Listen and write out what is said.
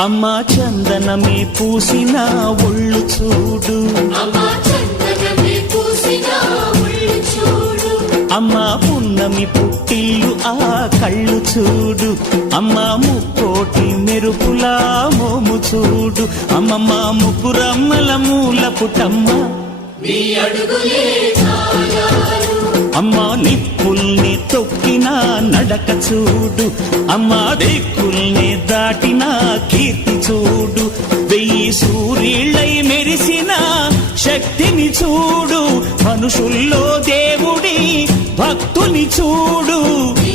అమ్మా చందనమే పూసిన ఒళ్ళు చూడు, అమ్మా పున్నమి పుట్టిల్లు ఆ కళ్ళు చూడు, అమ్మా ముక్కోటి మెరుపులా మోము చూడు, అమ్మమ్మ ముగ్గురమ్మల మూల పుటమ్మ అమ్మా నిప్పుల్ని తొక్కిన నడక చూడు, అమ్మా దిక్కుల్ని దాటిన కీర్తి చూడు, 1000 సూర్యుళ్ళై మెరిసిన శక్తిని చూడు, మనుషుల్లో దేవుడి భక్తుని చూడు.